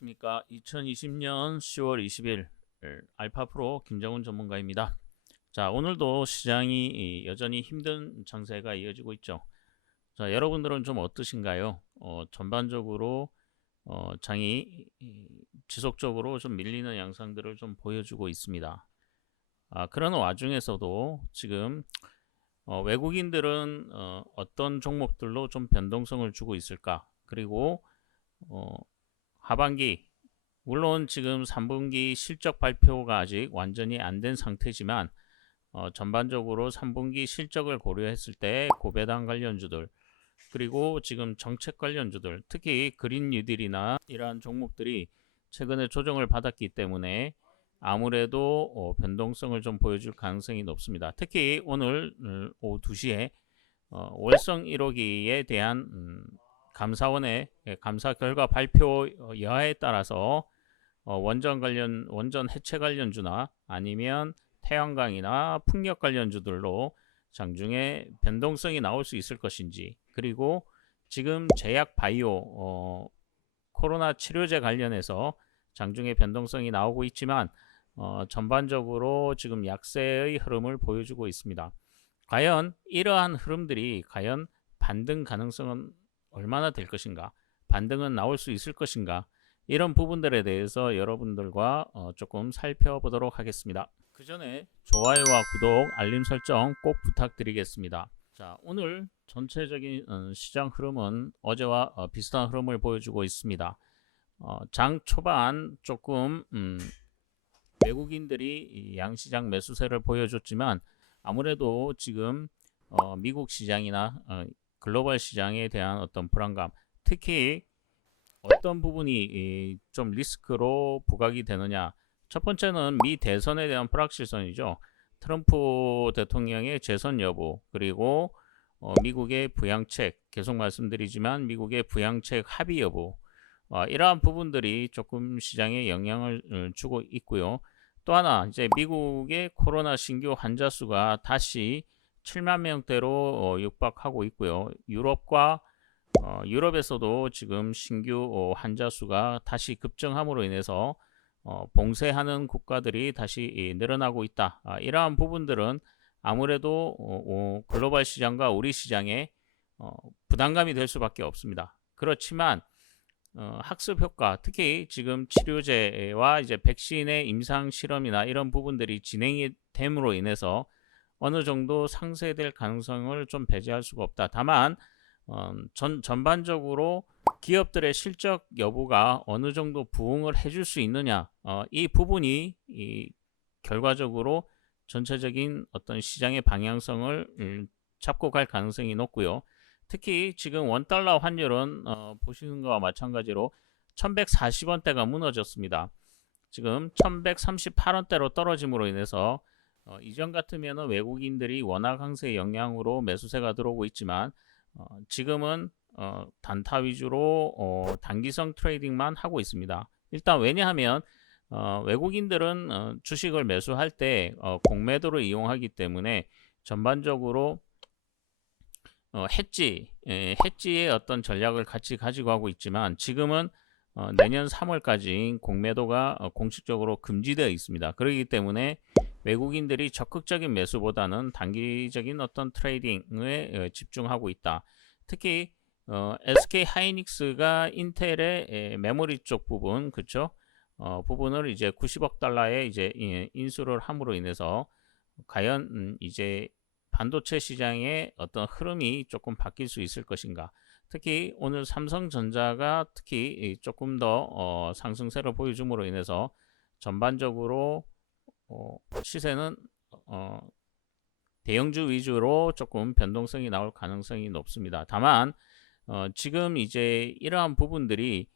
안녕하십니까. 2020년 10월 20일 알파프로 김정훈 전문가입니다. 자, 오늘도 시장이 여전히 힘든 장세가 이어지고 있죠. 자, 여러분들은 좀 어떠신가요? 전반적으로 장이 지속적으로 좀 밀리는 양상들을 좀 보여주고 있습니다. 그런 와중에서도 지금 외국인들은 어떤 종목들로 좀 변동성을 주고 있을까? 그리고 하반기, 물론 지금 3분기 실적 발표가 아직 완전히 안 된 상태지만 전반적으로 3분기 실적을 고려했을 때 고배당 관련주들, 그리고 지금 정책 관련주들, 특히 그린 뉴딜이나 이러한 종목들이 최근에 조정을 받았기 때문에 아무래도 변동성을 좀 보여줄 가능성이 높습니다. 특히 오늘 오후 2시에 월성 1호기에 대한 감사원의 감사 결과 발표 여하에 따라서 원전 해체 관련주나 아니면 태양광이나 풍력 관련주들로 장중에 변동성이 나올 수 있을 것인지, 그리고 지금 제약 바이오 코로나 치료제 관련해서 장중에 변동성이 나오고 있지만 전반적으로 지금 약세의 흐름을 보여주고 있습니다. 과연 이러한 흐름들이 과연 반등 가능성은 얼마나 될 것인가, 반등은 나올 수 있을 것인가, 이런 부분들에 대해서 여러분들과 조금 살펴보도록 하겠습니다. 그 전에 좋아요와 구독, 알림 설정 꼭 부탁드리겠습니다. 자, 오늘 전체적인 시장 흐름은 어제와 비슷한 흐름을 보여주고 있습니다. 장 초반 조금 외국인들이 양시장 매수세를 보여줬지만 아무래도 지금 미국 시장이나 글로벌 시장에 대한 어떤 불안감, 특히 어떤 부분이 좀 리스크로 부각이 되느냐. 첫 번째는 미 대선에 대한 불확실성이죠. 트럼프 대통령의 재선 여부, 그리고 미국의 부양책, 계속 말씀드리지만 미국의 부양책 합의 여부, 이러한 부분들이 조금 시장에 영향을 주고 있고요. 또 하나, 이제 미국의 코로나 신규 환자 수가 다시 7만 명대로 육박하고 있고요. 유럽에서도 지금 신규 환자 수가 다시 급증함으로 인해서 봉쇄하는 국가들이 다시 늘어나고 있다. 이러한 부분들은 아무래도 글로벌 시장과 우리 시장에 부담감이 될 수밖에 없습니다. 그렇지만 학습 효과, 특히 지금 치료제와 이제 백신의 임상 실험이나 이런 부분들이 진행이 됨으로 인해서 어느 정도 상쇄될 가능성을 좀 배제할 수가 없다. 다만 전반적으로 기업들의 실적 여부가 어느 정도 부응을 해줄 수 있느냐, 이 부분이 결과적으로 전체적인 어떤 시장의 방향성을 잡고 갈 가능성이 높고요. 특히 지금 원달러 환율은 보시는 것과 마찬가지로 1140원대가 무너졌습니다. 지금 1138원대로 떨어짐으로 인해서 이전 같으면 외국인들이 원화 강세의 영향으로 매수세가 들어오고 있지만 지금은 단타 위주로 단기성 트레이딩만 하고 있습니다. 일단 왜냐하면 외국인들은 주식을 매수할 때 공매도를 이용하기 때문에 전반적으로 해지의 어떤 전략을 같이 가지고 하고 있지만 지금은 내년 3월까지 공매도가 공식적으로 금지되어 있습니다. 그렇기 때문에 외국인들이 적극적인 매수보다는 단기적인 어떤 트레이딩에 집중하고 있다. 특히 SK 하이닉스가 인텔의 메모리 쪽 부분, 그쵸? 부분을 이제 90억 달러에 이제 인수를 함으로 인해서 과연 이제 반도체 시장의 어떤 흐름이 조금 바뀔 수 있을 것인가. 특히 오늘 삼성전자가 특히 조금 더 상승세를 보여줌으로 인해서 전반적으로 시세는 대형주 위주로 조금 변동성이 나올 가능성이 높습니다. 다만 지금 이제 이러한 부분들이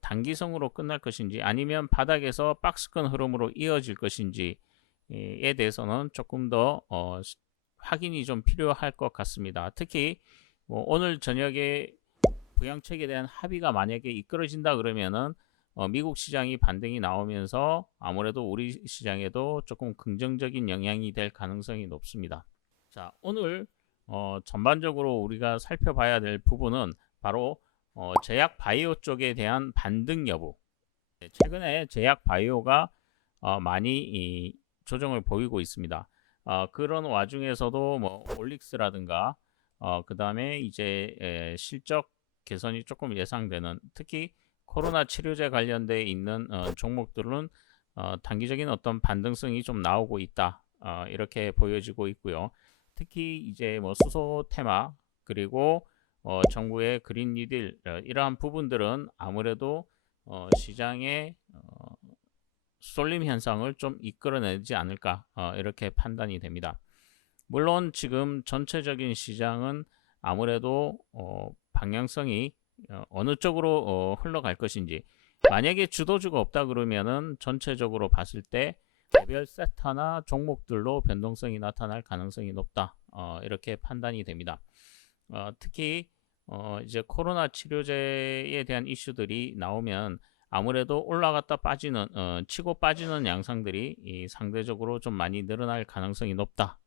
단기성으로 끝날 것인지 아니면 바닥에서 박스권 흐름으로 이어질 것인지에 대해서는 조금 더 확인이 좀 필요할 것 같습니다. 특히 오늘 저녁에 부양책에 대한 합의가 만약에 이끌어진다 그러면은 미국 시장이 반등이 나오면서 아무래도 우리 시장에도 조금 긍정적인 영향이 될 가능성이 높습니다. 자, 오늘 전반적으로 우리가 살펴봐야 될 부분은 바로 제약 바이오 쪽에 대한 반등 여부, 최근에 제약 바이오가 많이 조정을 보이고 있습니다. 그런 와중에서도 뭐 올릭스라든가 그 다음에 이제 실적 개선이 조금 예상되는, 특히 코로나 치료제 관련돼 있는 종목들은 단기적인 어떤 반등성이 좀 나오고 있다. 이렇게 보여지고 있고요. 특히 이제 뭐 수소 테마, 그리고 정부의 그린 뉴딜, 이러한 부분들은 아무래도 시장의 쏠림 현상을 좀 이끌어내지 않을까, 이렇게 판단이 됩니다. 물론 지금 전체적인 시장은 아무래도 방향성이 어느 쪽으로 흘러갈 것인지, 만약에 주도주가 없다 그러면은 전체적으로 봤을 때 개별 섹터나 종목들로 변동성이 나타날 가능성이 높다, 이렇게 판단이 됩니다. 특히 이제 코로나 치료제에 대한 이슈들이 나오면 아무래도 올라갔다 빠지는, 치고 빠지는 양상들이 상대적으로 좀 많이 늘어날 가능성이 높다,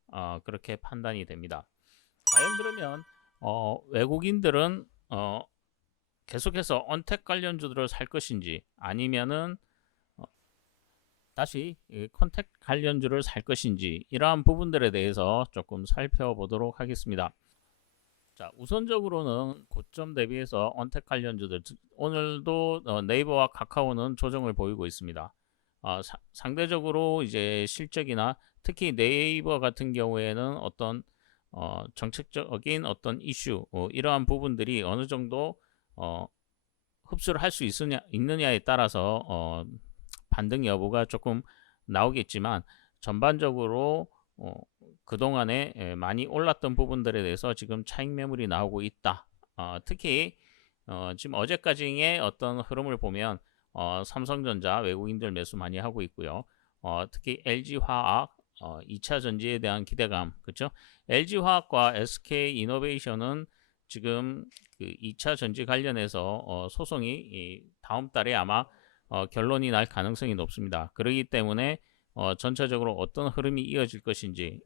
그렇게 판단이 됩니다. 과연 그러면 외국인들은 계속해서 언택 관련주들을 살 것인지, 아니면은 다시 컨택 관련주를 살 것인지, 이러한 부분들에 대해서 조금 살펴보도록 하겠습니다. 자, 우선적으로는 고점 대비해서 언택 관련주들, 오늘도 네이버와 카카오는 조정을 보이고 있습니다. 상대적으로 이제 실적이나 특히 네이버 같은 경우에는 어떤 정책적인 어떤 이슈, 이러한 부분들이 어느 정도 흡수를 할 수 있느냐에 따라서 반등 여부가 조금 나오겠지만, 전반적으로 그동안에 많이 올랐던 부분들에 대해서 지금 차익 매물이 나오고 있다. 특히 지금 어제까지의 어떤 흐름을 보면 삼성전자 외국인들 매수 많이 하고 있고요. 특히 LG화학 2차 전지에 대한 기대감, 그렇죠? LG화학과 SK이노베이션은 지금 그 2차 전지 관련해서 소송이 다음 달에 아마 결론이 날 가능성이 높습니다. 그렇기 때문에 전체적으로 어떤 흐름이 이어질 것인지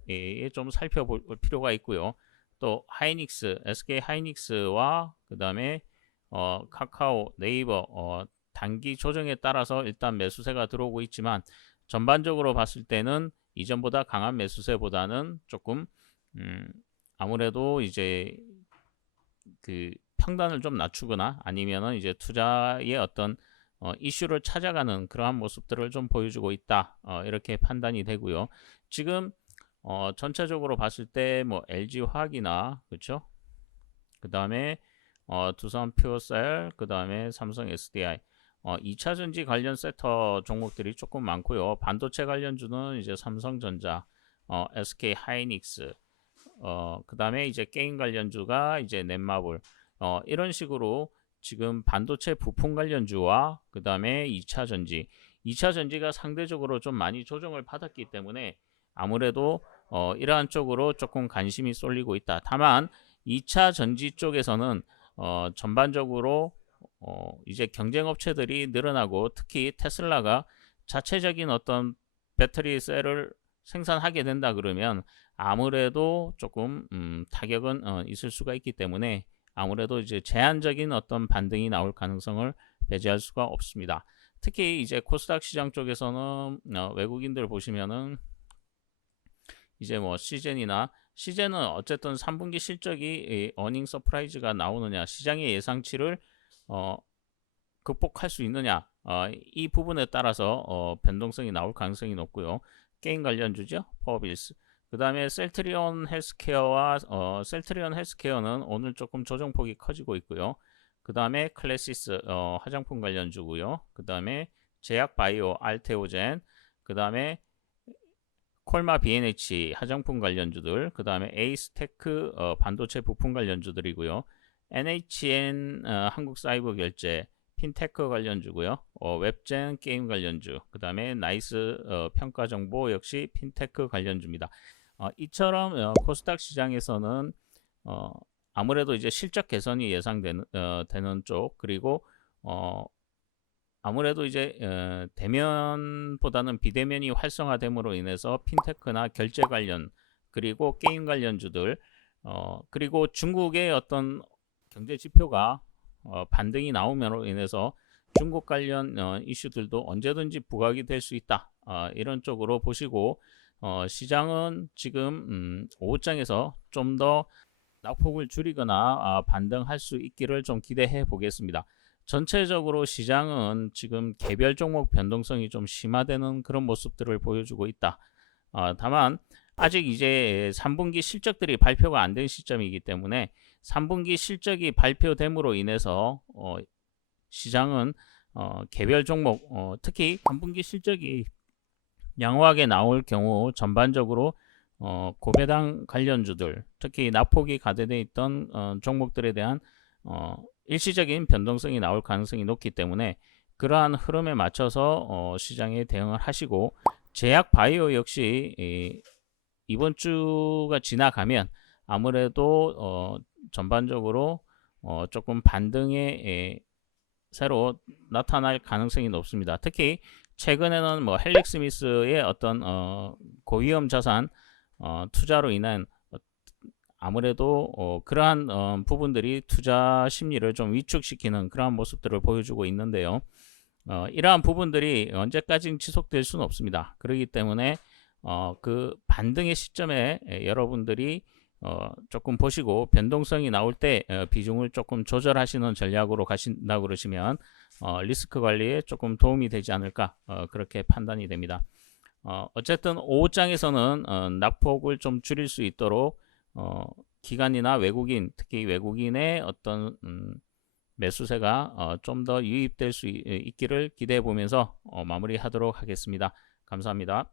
좀 살펴볼 필요가 있고요. 또 하이닉스, SK 하이닉스와 그 다음에 카카오, 네이버 단기 조정에 따라서 일단 매수세가 들어오고 있지만, 전반적으로 봤을 때는 이전보다 강한 매수세보다는 조금 아무래도 이제 그 평단을 좀 낮추거나 아니면은 이제 투자의 어떤 이슈를 찾아가는 그러한 모습들을 좀 보여주고 있다, 이렇게 판단이 되고요. 지금 전체적으로 봤을 때 뭐 LG화학이나, 그렇죠? 그 다음에 두산 퓨어셀, 그 다음에 삼성 SDI, 2차 전지 관련 섹터 종목들이 조금 많고요. 반도체 관련주는 이제 삼성전자, SK 하이닉스, 그 다음에 이제 게임 관련주가 이제 넷마블, 이런 식으로 지금 반도체 부품 관련주와 그 다음에 2차 전지, 2차 전지가 상대적으로 좀 많이 조정을 받았기 때문에 아무래도 이러한 쪽으로 조금 관심이 쏠리고 있다. 다만 2차 전지 쪽에서는 전반적으로 이제 경쟁 업체들이 늘어나고, 특히 테슬라가 자체적인 어떤 배터리 셀을 생산하게 된다 그러면 아무래도 조금 타격은 있을 수가 있기 때문에 아무래도 이제 제한적인 어떤 반등이 나올 가능성을 배제할 수가 없습니다. 특히 이제 코스닥 시장 쪽에서는 외국인들 보시면은 이제 뭐 시젠은 어쨌든 3분기 실적이 어닝 서프라이즈가 나오느냐, 시장의 예상치를 극복할 수 있느냐, 이 부분에 따라서 변동성이 나올 가능성이 높고요. 게임 관련주죠, 퍼빌스. 그 다음에 셀트리온 헬스케어는 오늘 조금 조정폭이 커지고 있고요. 그 다음에 클래시스 화장품 관련주고요. 그 다음에 제약바이오 알테오젠, 그 다음에 콜마 B&H 화장품 관련주들, 그 다음에 에이스테크 반도체 부품 관련주들이고요. NHN 한국사이버결제 핀테크 관련주고요. 웹젠 게임 관련주, 그 다음에 나이스 평가정보 역시 핀테크 관련주입니다. 이처럼 코스닥 시장에서는 아무래도 이제 실적 개선이 예상되는 되는 쪽, 그리고 아무래도 이제 대면보다는 비대면이 활성화됨으로 인해서 핀테크나 결제 관련, 그리고 게임 관련주들, 그리고 중국의 어떤 경제 지표가 반등이 나오므로 인해서 중국 관련 이슈들도 언제든지 부각이 될 수 있다. 이런 쪽으로 보시고 시장은 지금 오후장에서 좀 더 낙폭을 줄이거나 반등할 수 있기를 좀 기대해 보겠습니다. 전체적으로 시장은 지금 개별 종목 변동성이 좀 심화되는 그런 모습들을 보여주고 있다. 다만 아직 이제 3분기 실적들이 발표가 안 된 시점이기 때문에 3분기 실적이 발표됨으로 인해서 시장은 개별 종목 특히 3분기 실적이 양호하게 나올 경우 전반적으로 고배당 관련주들 특히 낙폭이 가대되어 있던 종목들에 대한 일시적인 변동성이 나올 가능성이 높기 때문에 그러한 흐름에 맞춰서 시장에 대응을 하시고 제약 바이오 역시 이번 주가 지나가면 아무래도 전반적으로 조금 반등에 새로 나타날 가능성이 높습니다. 특히 최근에는 뭐 헬릭 스미스의 어떤 고위험 자산 투자로 인한 아무래도 그러한 부분들이 투자 심리를 좀 위축시키는 그러한 모습들을 보여주고 있는데요. 이러한 부분들이 언제까지 지속될 수는 없습니다. 그렇기 때문에 그 반등의 시점에 여러분들이 조금 보시고 변동성이 나올 때 비중을 조금 조절하시는 전략으로 가신다고 그러시면 리스크 관리에 조금 도움이 되지 않을까 그렇게 판단이 됩니다. 어쨌든 오후장에서는 낙폭을 좀 줄일 수 있도록 기관이나 외국인 특히 외국인의 어떤 매수세가 좀 더 유입될 수 있기를 기대해 보면서 마무리하도록 하겠습니다. 감사합니다.